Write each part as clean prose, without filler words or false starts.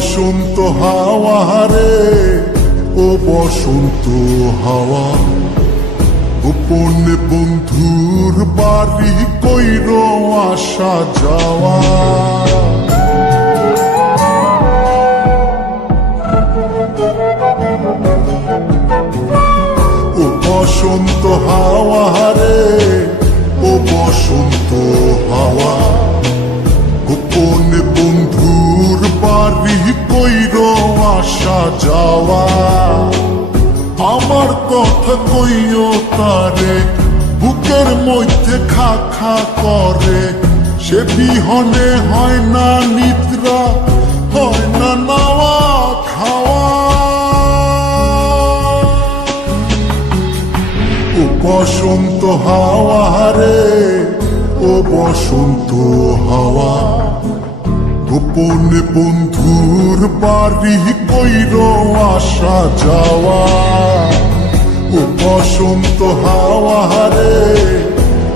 বসন্ত হাওয়া রে, ও বসন্ত হাওয়া, গোপনে বন্ধুর বাড়ি কইর আসা যাওয়া। ও বসন্ত হাওয়া রে, ও বসন্ত হাওয়া, গোপনে বন্ধুর বাড়ি কইর আসা যাওয়া। আমার কথা কইও তারে, বুকের মধ্যে খা খা করে, সে বিহনে হয় না নিদ্রা, হয় না নাওয়া খাওয়া। ও বসন্ত হাওয়া রে, ও বসন্ত হাওয়া, গোপনে বন্ধুর বাড়ি কইর আসা যাওয়া। ও বসন্ত হাওয়া রে,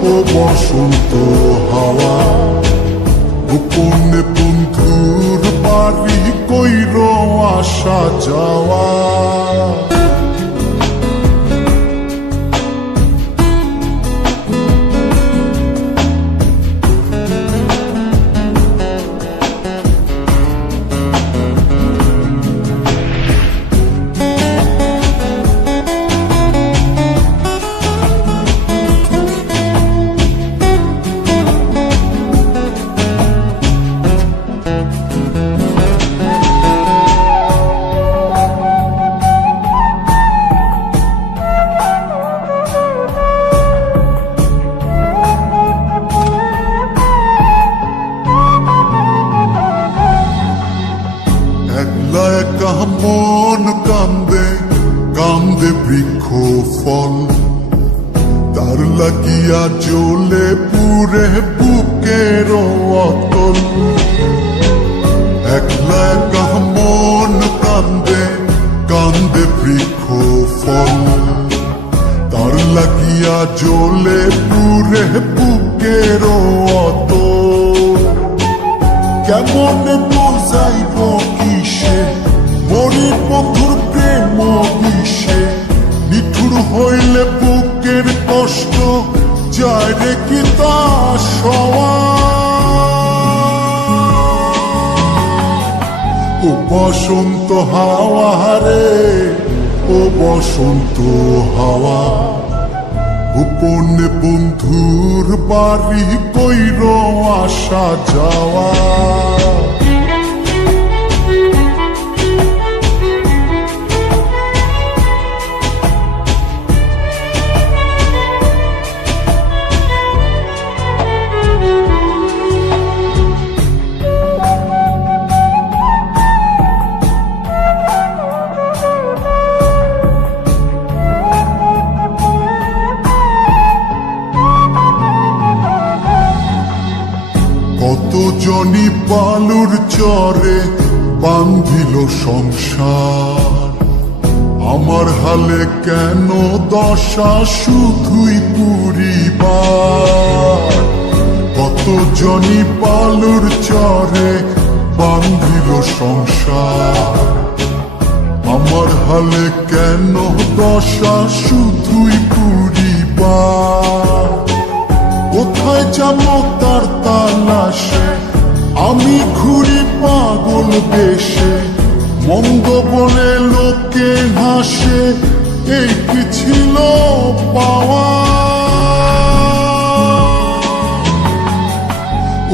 ও বসন্ত হাওয়া, গোপনে বন্ধুর বাড়ি কইর আসা যাওয়া। মন কান্দে কান্দে বৃক্ষ ফল, তার লাগিয়া জ্বলে পুরে বুকের অতল। একলা একা মন কান্দে কান্দে বৃক্ষ ফল, তার লাগিয়া জ্বলে পুরে বুকের অতল। কেমন বুঝাইব কিসে মরি বন্ধুর প্রেম বিষে, নিঠুর হইলে বুকের কষ্ট যায় রে কি তা সওয়া। ও বসন্ত হাওয়া রে, ও বসন্ত হাওয়া, গোপনে বন্ধুর বাড়ি কইর আসা যাওয়া। কত জনি বালুর চরে বান্ধিল সংসার, আমার হালে কেন দশা শুধুই পুরিবার। কত জনি বালুর চরে বান্ধিল সংসার, আমার হালে কেন দশা শুধুই পুরিবার। কোথায় যাবো তার তালাশে, আমি ঘুরি পাগল বেশে, মন্দ বলে লোকে হাসে, এই কি ছিল পাওয়া।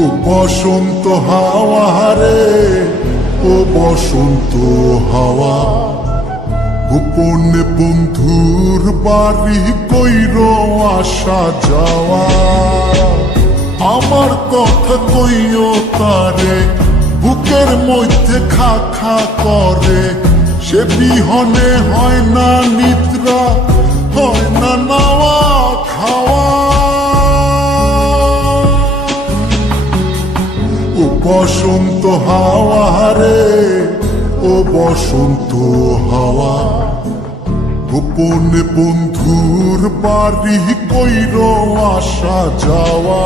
ও বসন্ত হাওয়া রে, ও বসন্ত হাওয়া, গোপনে বন্ধুর বাড়ি কইর আসা যাওয়া। আমার কথা কইও তারে, বুকের মধ্যে খা খা করে, সে বিহনে হয় না নিদ্রা, হয় না নাওয়া খাওয়া। ও বসন্ত হাওয়া রে, ও বসন্ত হাওয়া, গোপনে বন্ধুর বাড়ি কইর আসা যাওয়া।